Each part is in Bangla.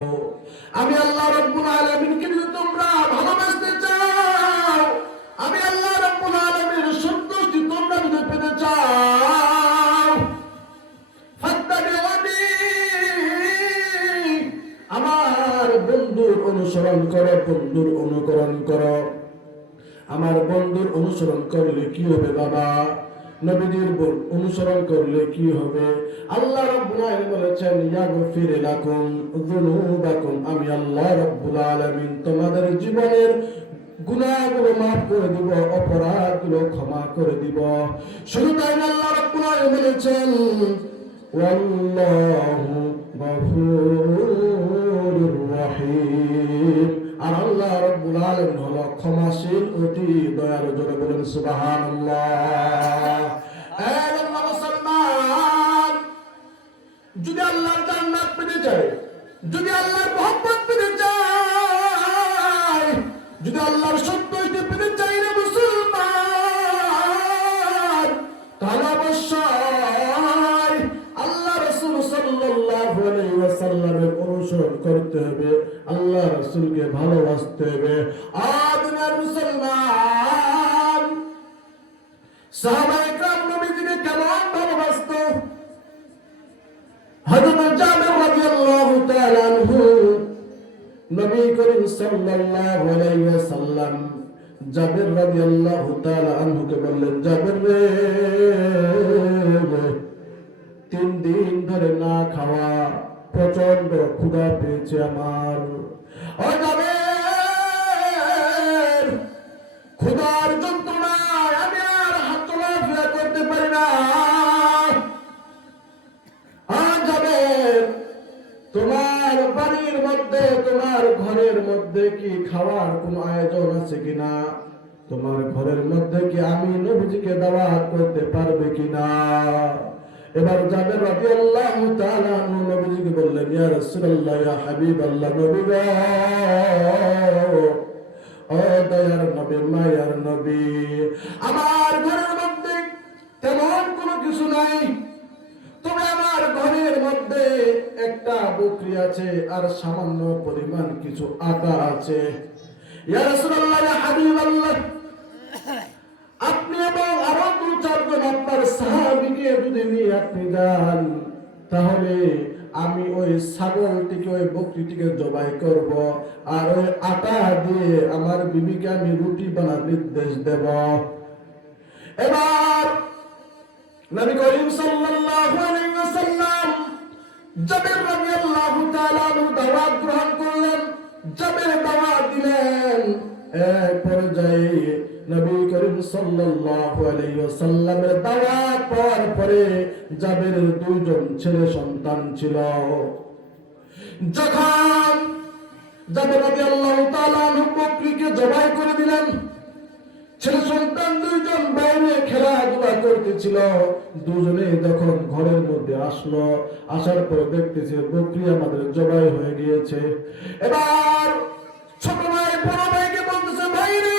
আমি আল্লাহ রাব্বুল আলামিনকে যদি তোমরা ভালোবাসতে চাও, আমি আল্লাহ রাব্বুল আলামিনের সন্তুষ্টি তোমরা যদি পেতে চাও, ফাত্তাবিউনি, আমার বন্ধুর অনুসরণ করো, বন্ধুর অনুকরণ করো। আমার বন্ধুর অনুসরণ করলে কি হবে বাবা? নবীজির অনুসরণ করলে কি হবে? আল্লাহ রাব্বুল আলামিন বলেছেন, ইয়াগফির লাকুম যুনুবাকুম, আমি আল্লাহ রাব্বুল আলামিন তোমাদের জীবনের গুনাহগুলো মাফ করে দিব, অপরাধগুলো ক্ষমা করে দিব। শুধু তাই না, আল্লাহ রাব্বুল আলামিন বলেছেন, ওয়াল্লাহু গফুরুর রহিম, আর আল্লাহ রাব্বুল আলামিন হলো ক্ষমাশীল, অতি দয়ালু। জোরে বলেন সুবহানাল্লাহ। এই আল্লাহ মুসলমান, যদি আল্লাহর জান্নাত পেতে চায়, যদি আল্লাহর মহব্বত পেতে চায়, যদি আল্লাহর সন্তুষ্টি পেতে চায় রে মুসলমান, তাহলে অবশ্যই আল্লাহ রাসূল সাল্লাল্লাহু আলাইহি ওয়াসাল্লামের অনুসরণ করতে হবে, আল্লাহ রাসূলকে ভালোবাসতে হবে। দুনিয়ার মুসলমান, সাহাবায়ে কেরাম নবীজিকে কেমন ভালোবাসত? হযরত জাবের রাদিয়াল্লাহু তাআলা আনহু নবী করিম সাল্লাল্লাহু আলাইহি ওয়াসাল্লাম জাবের রাদিয়াল্লাহু তাআলা আনহুকে বললেন, জাবের রে, 3 দিন ধরে না খাওয়া, প্রচন্ড ক্ষুধা পেয়েছে আমার। ও জাবের, ক্ষুধার যন্ত্রণায় আমি আর হাত চলাফেরা করতে পারি না। তোমার বাড়ির মধ্যে, তোমার ঘরের মধ্যে কি খাওয়ার কোন আয়োজন আছে কিনা? তোমার ঘরের মধ্যে কি আমি নবীজিকে দাওয়াত করতে পারবে কিনা? এবার জাবের রাদিয়াল্লাহু তাআলা আনহু নবীজিকে বললেন, ইয়া রাসূলুল্লাহ, ইয়া হাবিবাল্লাহ, নবী গো, ও দয়ার নবী, মায়ার নবী, আমার ঘরের মধ্যে তেমন কোনো কিছু নাই, তবে আমার ঘরের মধ্যে একটা বকরি আছে আর সামান্য পরিমাণ কিছু আটা আছে। ইয়া রাসূলুল্লাহ, ইয়া হাবিবাল্লাহ, আপনি এবং আরো 2-4 জন আপনার সাহাবীকে যদি নিয়ে আপনি যান, তাহলে আমি ওই ছাগলটিকে, ওই বকরিটিকে জবাই করব, আর ওই আটা দিয়ে আমার বিবিকে আমি রুটি বানার নির্দেশ দেব। এবার নবী করিম সাল্লাল্লাহু আলাইহি ওয়াসাল্লাম জাবের রাদিয়াল্লাহু তাআলা দাওয়াত গ্রহণ করলেন, জাবের দাওয়াত দিলেন। এক পর্যায়ে নবী করিম সাল্লাল্লাহু আলাইহি ওয়াসাল্লামের দাওয়াত পাওয়ার পরে জাবেরের 2 জন ছেলে সন্তান ছিল। যখন জাবের রাদিয়াল্লাহু তাআলা বকরিকে জবাই করে দিলেন, ছেলে সন্তান 2 জন বাইরে খেলাধুলা করতেছিল। দুজনে যখন ঘরের মধ্যে আসলো, আসার পরে দেখতেছে বকরি আমাদের জবাই হয়ে গিয়েছে। এবার ছোট ভাই বড় ভাইকে বলতেছে, ভাই রে,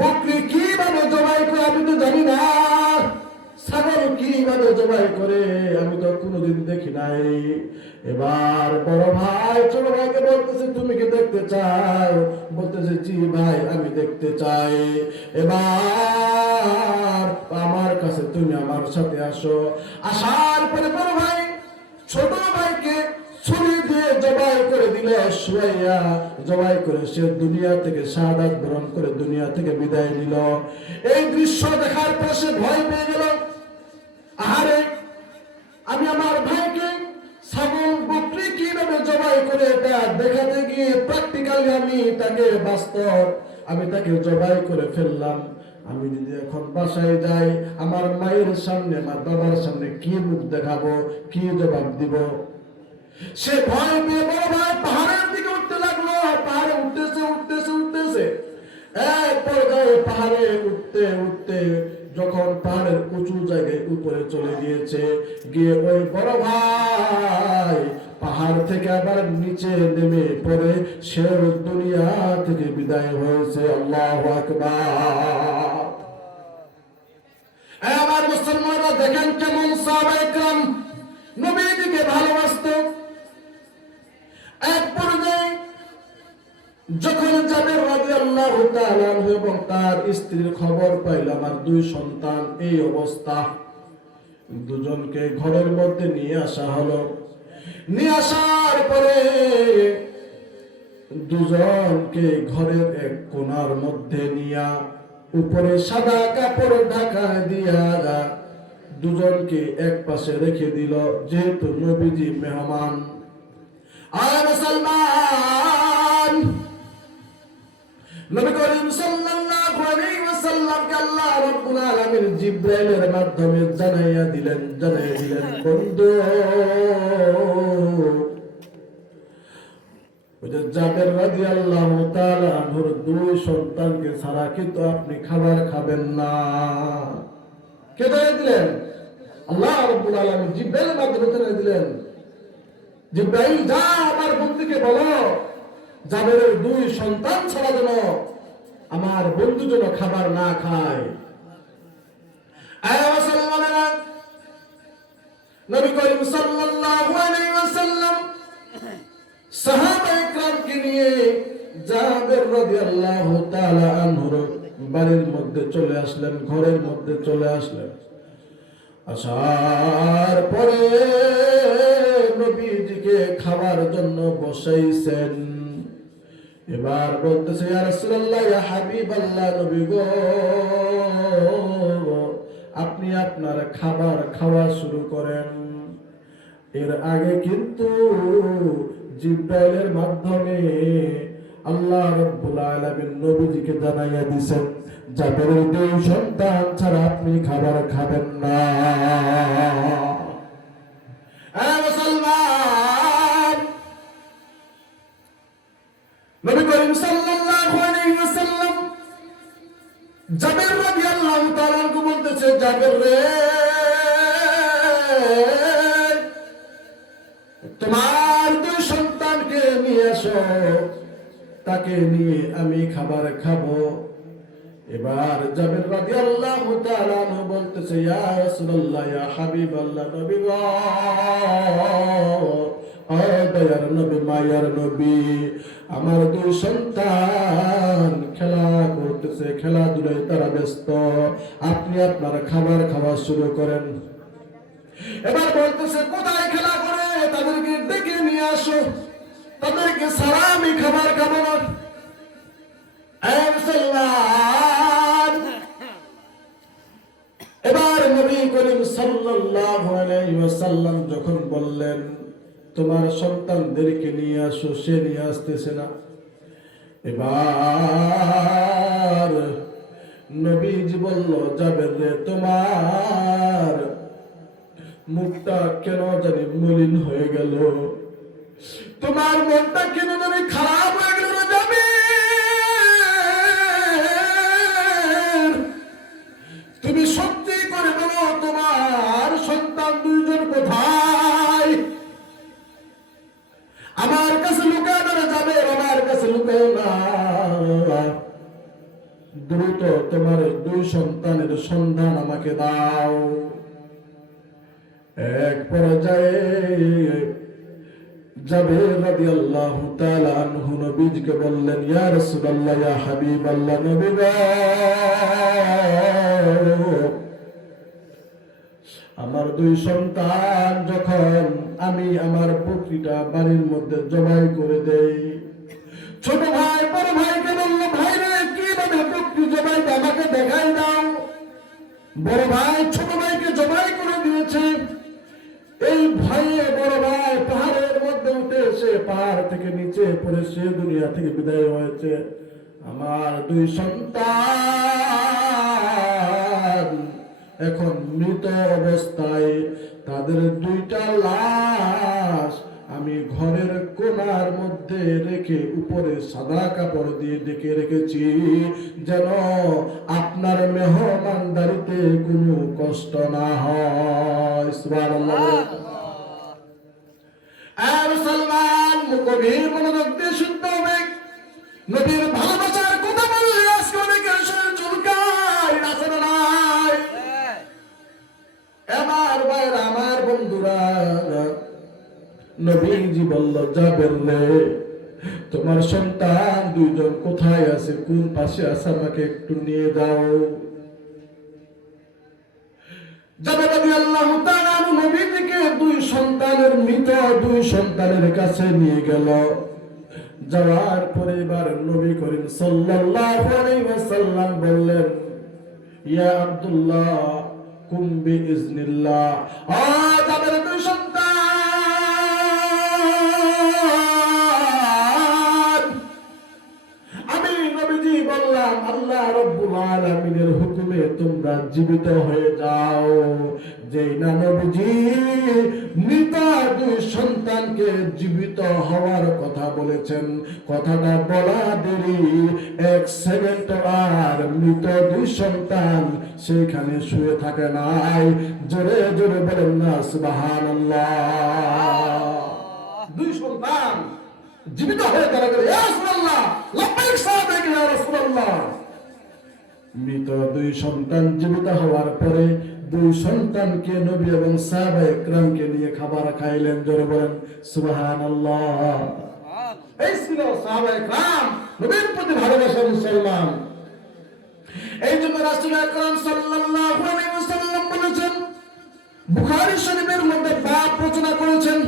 বকরি কিভাবে জবাই করে আমি তো জানি না, ছাগল কিভাবে জবাই করে আমি তো কোনোদিন দেখি নাই। এবার বড় ভাই ছোট ভাইকে বলতেছে, তুমি কি দেখতে চাও? বলতেছে, জি ভাই, আমি দেখতে চাই। এবার আমার কাছে তুমি আমার সাথে আসো। আসার পরে বড় ভাই ছোট ভাইকে ছুরি দিয়ে জবাই করে দিল, শুয়াইয়া জবাই করে সে দুনিয়া থেকে শাহাদাত বরণ করে দুনিয়া থেকে বিদায় নিল। এই দৃশ্য দেখার পর সে ভয় পেয়ে গেল। আহারে, আমি আমার ভাইকে ছাগল বকরি কিভাবে জবাই করে এটা দেখাতে গিয়ে প্র্যাকটিক্যালি আমি তাকে বাস্তব আমি তাকে জবাই করে ফেললাম। আমি যদি এখন বাসায় যাই, আমার মায়ের সামনে, আমার বাবার সামনে কি মুখ দেখাবো, কি জবাব দিব? সে ভয় পেয়ে বড় ভাই পাহাড়ের দিকে উঠতে লাগলো। পাহাড়ে উঠতেছে উঠতেছে উঠতেছে, এক পর্যায়ে পাহাড়ে উঠতে উঠতে যখন পাহাড়ের উঁচু জায়গায় উপরে চলে গিয়েছে, গিয়ে ওই বড় ভাই পাহাড় থেকে আবার নিচে নেমে পড়ে সে দুনিয়া থেকে বিদায় হয়েছে। আল্লাহু আকবার। আমার মুসলমানরা দেখেন কেমন সাহাবায়ে কেরাম নবীজিকে ভালোবাসতো। রাদিয়াল্লাহু তাআলা আনহু এবং তার স্ত্রীর খবর পাইল আমার দুই সন্তান এই অবস্থা। দুজনকে ঘরের মধ্যে নিয়ে আসা হলো। নিয়ে আসার পরে দুজনকে ঘরের এক কোণার মধ্যে নিয়া উপরে সাদা কাপড় ঢাকা দিয়া দুজনকে এক পাশে রেখে দিল, যেহেতু নবীজি মেহমান। আর মুসলমান, নবী করিম সাল্লাল্লাহু আলাইহি ওয়াসাল্লামকে আল্লাহ রাব্বুল আলামিন জিবরাইলের মাধ্যমে জানাইয়া দিলেন বন্ধু, ওই যে জাবের রাদিয়াল্লাহু তাআলা আনহুর দুই সন্তানকে ছাড়া কিন্তু আপনি খাবার খাবেন না। কে জানিয়ে দিলেন? আল্লাহ রাব্বুল আলামিন জিবরাইলের মাধ্যমে জানিয়ে দিলেন, জিবরাইল যা আমার বন্ধুকে বলো জাবেরের দুই সন্তান ছাড়া যেন আমার বন্ধু যেন খাবার না খায়। আয়া মুসলমানেরা, নবী করিম সাল্লাল্লাহু আলাইহি ওয়াসাল্লাম সাহাবায়ে কেরামকে নিয়ে জাবের রাদিয়াল্লাহু তাআলা আনহুর বাড়ির মধ্যে চলে আসলেন, ঘরের মধ্যে চলে আসলেন। আসার পরে নবীজিকে খাবার জন্য বসাইছেন। এবার বলতেছে, ইয়া রাসূলুল্লাহ, ইয়া হাবিবাল্লাহ, নবী গো, আপনি আপনার খাবার খাওয়া শুরু করেন। এর আগে কিন্তু জিবরাইলের মাধ্যমে আল্লাহ রাব্বুল আলামিন নবীজিকে জানাইয়া দিয়েছেন, জাবেরের দুই সন্তান ছাড়া আপনি খাবার খাবেন না। মুসলমান, নবী করিম সাল্লাল্লাহু আলাইহি ওয়াসাল্লাম জাবের রাদিয়াল্লাহু তাআলা কে বলতেছে, জাবের রে, তোমার দুই সন্তানকে নিয়ে এসো, তাকে নিয়ে আমি খাবার খাবো। এবার জাবের রাদিয়াল্লাহু তাআলা আনহু বলতেছে, ইয়া রাসূলুল্লাহ, ইয়া হাবিবাল্লাহ, নবী গো, ও দয়ার নবী, মায়ার নবী, আমার দুই সন্তান খেলা করতেছে, খেলাধুলায় তারা ব্যস্ত, আপনি আপনার খাবার খাওয়া শুরু করেন। এবার বলতেছে, কোথায় খেলা করে? তাদেরকে ডেকে নিয়ে আসো, তাদেরকে ছাড়া আমি খাবার খাবো না। এবার নবী করিম সাল্লাল্লাহু আলাইহি ওয়াসাল্লাম যখন বললেন, তোমার সন্তানদেরকে নিয়ে আসো, সে নিয়ে আসতেছে না। এবার নবীজি বলল, জাবের রে, তোমার মুখটা কেন জানি মলিন হয়ে গেল, তোমার মনটা কেন জানি খারাপ হয়ে গেল জাবের। তুমি সত্যি করে বলো, তোমার সন্তান দুইজন কোথায়? আমার কাছে লুকায় না জাবের, আমার কাছে লুকায় না, দ্রুত তোমার দুই সন্তানের সন্ধান আমাকে দাও। এক পর্যায়ে জাবের রাদিয়াল্লাহু তাআলা আনহু নবীজিকে বললেন, ইয়া রাসূলুল্লাহ, ইয়া হাবিবাল্লাহ, নবী গো, আমার দুই সন্তান যখন আমি আমার বকরিটা বাড়ির মধ্যে জবাই করে দেই, ছোট ভাই বড় ভাইকে বলল, ভাই রে, কিভাবে বকরি জবাই আমাকে দেখাই দাও। বড় ভাই ছোট ভাইকে জবাই করে দিয়েছে। এই ভয়ে বড় ভাই পাহাড়ের মধ্যে উঠে এসে পাহাড় থেকে নিচে পড়ে সে দুনিয়া থেকে বিদায় হয়েছে। আমার দুই সন্তান এখন মৃত অবস্থায়, তাদের দুইটা লাশ আমি ঘরের কোণার মধ্যে রেখে উপরে সাদা কাপড় দিয়ে ঢেকে রেখেছি, যেন আপনার মেহমানদারিতে কোনো কষ্ট না হয়। সুবহানাল্লাহ। মুসলমান, গভীর মনোযোগ দিয়ে শুনতে হবে। নবীর ভালোবাসার কথা বললে আজকে অনেকের শরীর চুলকায়, নাচে নাই। আমার ভাইরা, আমার বন্ধুরা, নবীজি বলল, জাবের রে, তোমার সন্তান দুইজন কোথায় আছে, কোন পাশে আছে, আমাকে একটু নিয়ে দাও। জাবের রাদিয়াল্লাহু তাআলা নবীজিকে দুই সন্তানের মৃত দুই সন্তানের কাছে নিয়ে গেল। যাওয়ার পরে এবার নবী করিম সাল্লাল্লাহু আলাইহি ওয়াসাল্লাম বললেন, ইয়া আব্দুল্লাহ কুম বিইজনিল্লাহ। জাবের দুই সন্তান, আমি নবীজি বললাম, আল্লাহ রাব্বুল আলামিনের হুকুমে তোমরা জীবিত হয়ে যাও। যেই না নবীজি মৃত দুই সন্তানকে জীবিত হওয়ার কথা বলেছেন, কথাটা বলা দেরি, 1 সেকেন্ড আর মৃত দুই সন্তান সেখানে শুয়ে থাকে নাই। জোরে জোরে বলেন না সুবহানাল্লাহ। দুই সন্তান জীবিত হয়ে তারা বলে, ইয়া রাসূলুল্লাহ লাব্বাইক সাদাক ইয়া রাসূলুল্লাহ। মৃত দুই সন্তান জীবিত হওয়ার পরে দুই সন্তানকে নবী এবং সাহাবায়ে কেরামকে নিয়ে খাবার খাইলেন। জোরে বলেন সুবহানাল্লাহ। এই ছিল সাহাবায়ে কেরাম, নবীর প্রতি ভালোবাসা মুসলমান। এই জন্য রাসূল আকরাম সাল্লাল্লাহু আলাইহি ওয়াসাল্লাম বলেছেন, বুখারী শরীফের মধ্যে বাব রচনা করেছেন,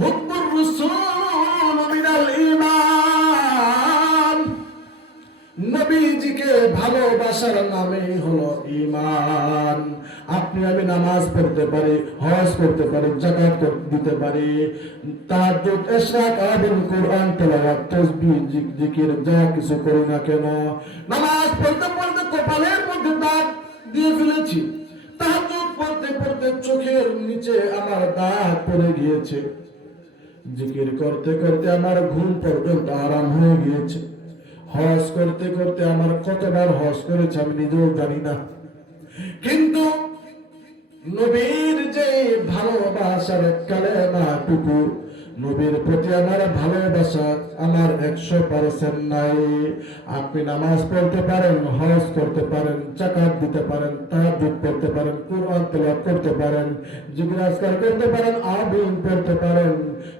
হুব্বুর রাসূল মিনাল ঈমান। নবীজিকে ভালোবাসার নামই হলো ঈমান। আপনি আমি নামাজ পড়তে পারি, হজ করতে পারি, যাকাত দিতে পারি, তাহাজ্জুদ, ইশরাক, আবিন, কুরআন তেলাওয়াত, তাসবিহ, জিকির যা কিছু করি না কেন, নামাজ পড়তে পড়তে কপালের মধ্যে দাগ দিয়ে ফেলেছি, তাহাজ্জুদ পড়তে পড়তে চোখের নিচে আমার দাগ পড়ে গিয়েছে, জিকির করতে করতে আমার ঘুম পর্যন্ত আরাম হয়ে গিয়েছে, হজ করতে করতে আমার কতবার হজ করেছে আমি নিজেও জানি না, কিন্তু নবীর যে ভালোবাসার কালেমাটুকু, নবীর প্রতি আমার ভালোবাসা আমার 100% নাই। আপনি নামাজ পড়তে পারেন, হজ করতে পারেন, যাকাত দিতে পারেন, তাহাজ্জুদ পড়তে পারেন, কুরআন তেলাওয়াত করতে পারেন, জিকির আজকার করতে পারেন, আবিন পড়তে পারেন,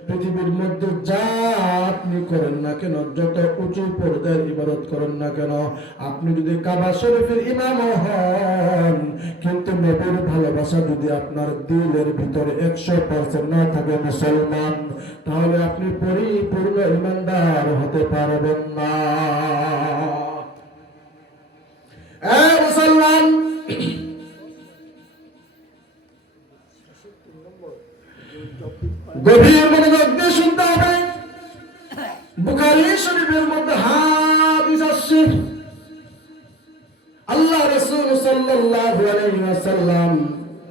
পৃথিবীর মধ্যে যা আপনি করেন না কেন, যত উঁচু পর্যায়ের ইবাদত করেন না কেন, আপনি যদি কাবা শরীফের ইমাম হন, কিন্তু নবীর ভালোবাসা যদি আপনার দিলের ভিতরে 100% না থাকে মুসলমান, তাহলে আপনি পরিপূর্ণ ঈমানদার হতে পারবেন না। মুসলমান, গভীর মনোযোগ দিয়ে শুনতে হবে। বুখারী শরীফের মধ্যে হাদিস আসছে, আল্লাহ রাসূল সাল্লাল্লাহু আলাইহি ওয়াসাল্লাম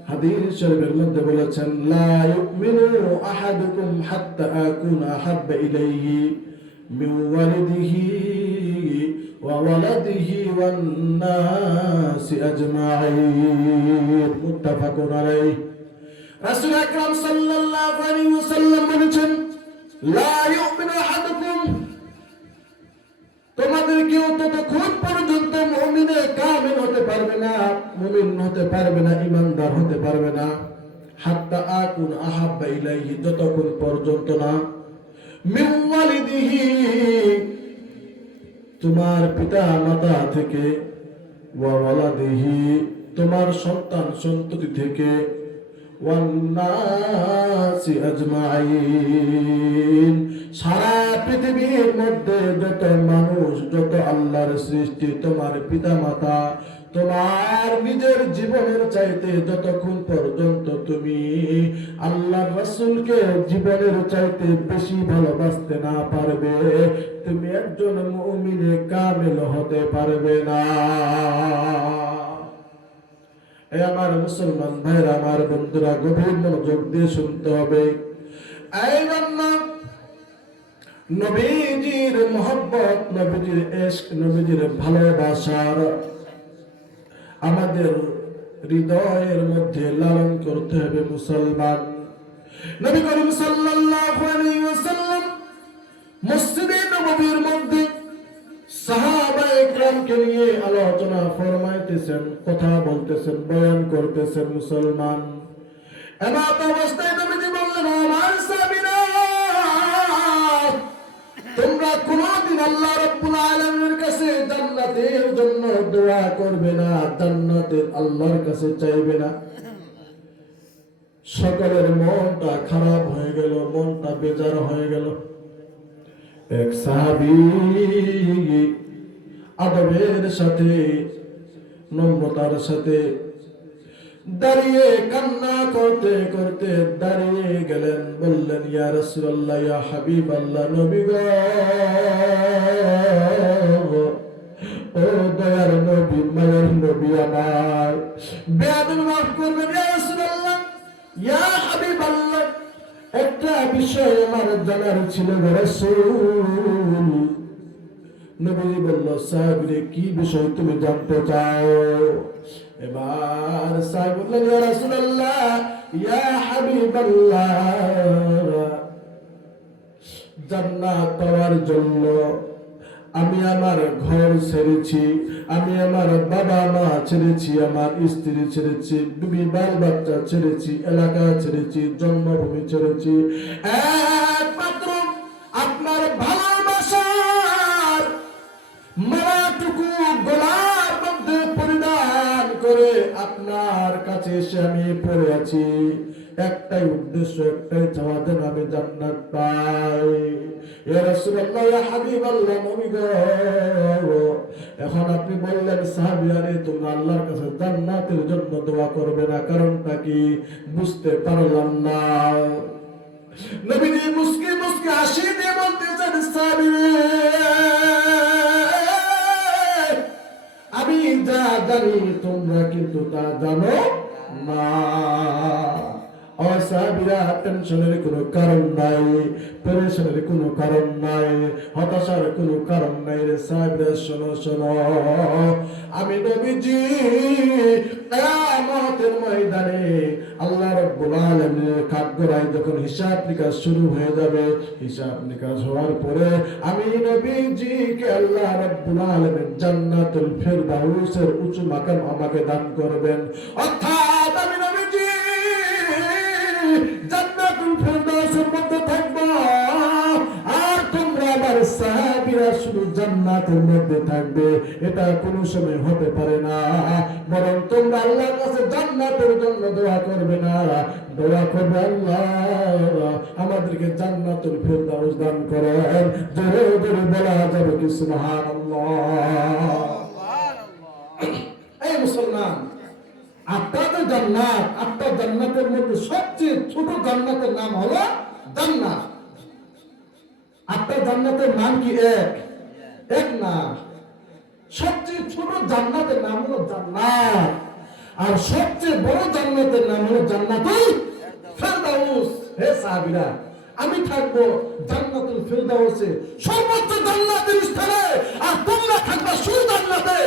হাদিস শরীফের মধ্যে বলেছেন, লা ইউমিনু আহাদুকুম হাত্তা আকুনা আহাব্বা ইলাইহি মিন ওয়ালিদিহি ওয়া ওয়ালাদিহি ওয়ান নাসি আজমাইন। মুত্তাফাকুন আলাইহি। রাসূল আকরাম সাল্লাল্লাহু আলাইহি ওয়াসাল্লাম বলেছেন, লা ইউমিনু আহাদুকুম, তোমাদের কেউ ততক্ষণ পর্যন্ত মুমিনে কামিল হতে পারবে না, মুমিন হতে পারবে না, ঈমানদার হতে পারবে না, হাত্তা আকুন আহাব্বা ইলাইহি, যতক্ষণ পর্যন্ত না মিন ওয়ালিদিহি, তোমার পিতা মাতা থেকে, ওয়া ওয়ালাদিহি, তোমার সন্তান সন্ততি থেকে, ওয়ান নাসি আজমাইন, সারা পৃথিবীর মধ্যে যত মানুষ, যত আল্লাহর সৃষ্টি, তোমার পিতা মাতা তোমার নিজের জীবনের চাইতে যতক্ষণ পর্যন্ত তুমি আল্লাহর রাসূলকে জীবনের চাইতে বেশি ভালোবাসতে না পারবে, তুমি একজন মুমিনে কামিল হতে পারবে না। আমার মুসলমান ভাইরা, আমার বন্ধুরা, গভীর মনোযোগ দিয়ে শুনতে হবে। এই বান্দা, নবীজির মহব্বত, নবীজির ইশক, নবীজির ভালোবাসার আমাদের হৃদয়ের মধ্যে লালন করতে হবে মুসলমান। নবী করিম সাল্লাল্লাহু আলাইহি ওয়াসাল্লাম মসজিদে নববীর মধ্যে সাহাবায়ে কেরামকে নিয়ে আলোচনা ফরমাইতেছেন, কথা বলতেছেন, বয়ান করতেছেন মুসলমান। এমত অবস্থায় নবীজি বললেন, আমার সাহাবীরা আল্লাহ রাব্বুল আলামিনের কাছে জান্নাতের জন্য দোয়া করবে না, জান্নাতের আল্লাহর কাছে চাইবে না। সকলের মনটা খারাপ হয়ে গেল, মনটা বেজার হয়ে গেল। এক সাহাবী আদবের সাথে, নম্রতার সাথে দাঁড়িয়ে কান্না করতে করতে দাঁড়িয়ে গেলেন, বললেন, ইয়া রাসূলুল্লাহ, ইয়া হাবিবাল্লাহ, নবী গো, ও দয়ার নবী, মায়ের নবী আমার, বেয়াদবি মাফ করবেন ইয়া রাসূলুল্লাহ, ইয়া হাবিবাল্লাহ, একটা বিষয় আমার জানার ছিল গো রাসূল। নবী বলল, সাহাবীরে, কি বিষয় তুমি জানতে চাও? এবার সাহাবী বললেন, ইয়া রাসূলুল্লাহ, ইয়া হাবিবাল্লাহ, জান্নাত পাওয়ার জন্য আমি আমার ঘর ছেড়েছি, আমি আমার বাবা মা ছেড়েছি, আমার স্ত্রী ছেড়েছি, বিবি বাল বাচ্চা ছেড়েছি, এলাকা ছেড়েছি, জন্মভূমি ছেড়েছি, একমাত্র আপনার ভালোবাসার মালাটুকু গলার মধ্যে পরিধান করে আপনার কাছে এসে আমি পড়ে আছি। একটাই উদ্দেশ্য, একটাই চাওয়া, যেন আমি জান্নাত পাই। ইয়া রাসূলুল্লাহ, ইয়া হাবিবাল্লাহ, নবী গো, এখন আপনি বললেন সাহাবী, আরে তোমরা আল্লাহর কাছে জান্নাতের জন্য দোয়া করবে না, কারণটা কি? বুঝতে পারলাম না। নবীজি মুস্কি মুস্কি হাসি দিয়ে বলতেছেন, সাহাবী, আমি যা জানি তোমরা কিন্তু তা জানো না। সাহাবীরা, টেনশনের কোনো কারণ নাই, পেরেশানির কোনো কারণ নাই, হতাশার কোনো কারণ নাই রে সাহাবীরা। শোনো শোনো, আমি নবীজি কিয়ামতের ময়দানে আল্লাহ রাব্বুল আলামিনের কাঠগড়ায় যখন হিসাব নিকাশ শুরু হয়ে যাবে, হিসাব নিকাশ হওয়ার পরে আমি নবীজিকে আল্লাহ রাব্বুল আলামিন জান্নাতুল ফিরদাউসের উঁচু মাকাম আমাকে দান করবেন। অর্থাৎ আমি নবীজি জান্নাতুল ফিরদাউসের মধ্যে থাকবো, আর তোমরা আমার সাহাবীরা শুধু জান্নাতের মধ্যে থাকবে। এটা কোনো সময় হতে পারে না। বরং তোমরা আল্লাহর কাছে জান্নাতের জন্য দোয়া করবে না, দোয়া করবে, আল্লাহ আমাদেরকে জান্নাতুল ফিরদাউস দান করেন। জোরে জোরে বলা যাবে কি সুবহানাল্লাহ। এই মুসলমান, আটটা জান্নাত, আটটা জান্নাতের মধ্যে সবচেয়ে ছোট জান্নাতের নাম হলো জান্নাত। আটটা জান্নাতের নাম কি? এক না। সবচেয়ে ছোট জান্নাতের নাম হলো জান্নাত, আর সবচেয়ে বড় জান্নাতের নাম হলো জান্নাতুল ফিরদাউস। হে সাহাবীরা, আমি থাকবো জান্নাতুল ফিরদাউসে, সর্বোচ্চ জান্নাতের স্থানে, আর তোমরা থাকবা শুধু জান্নাতে।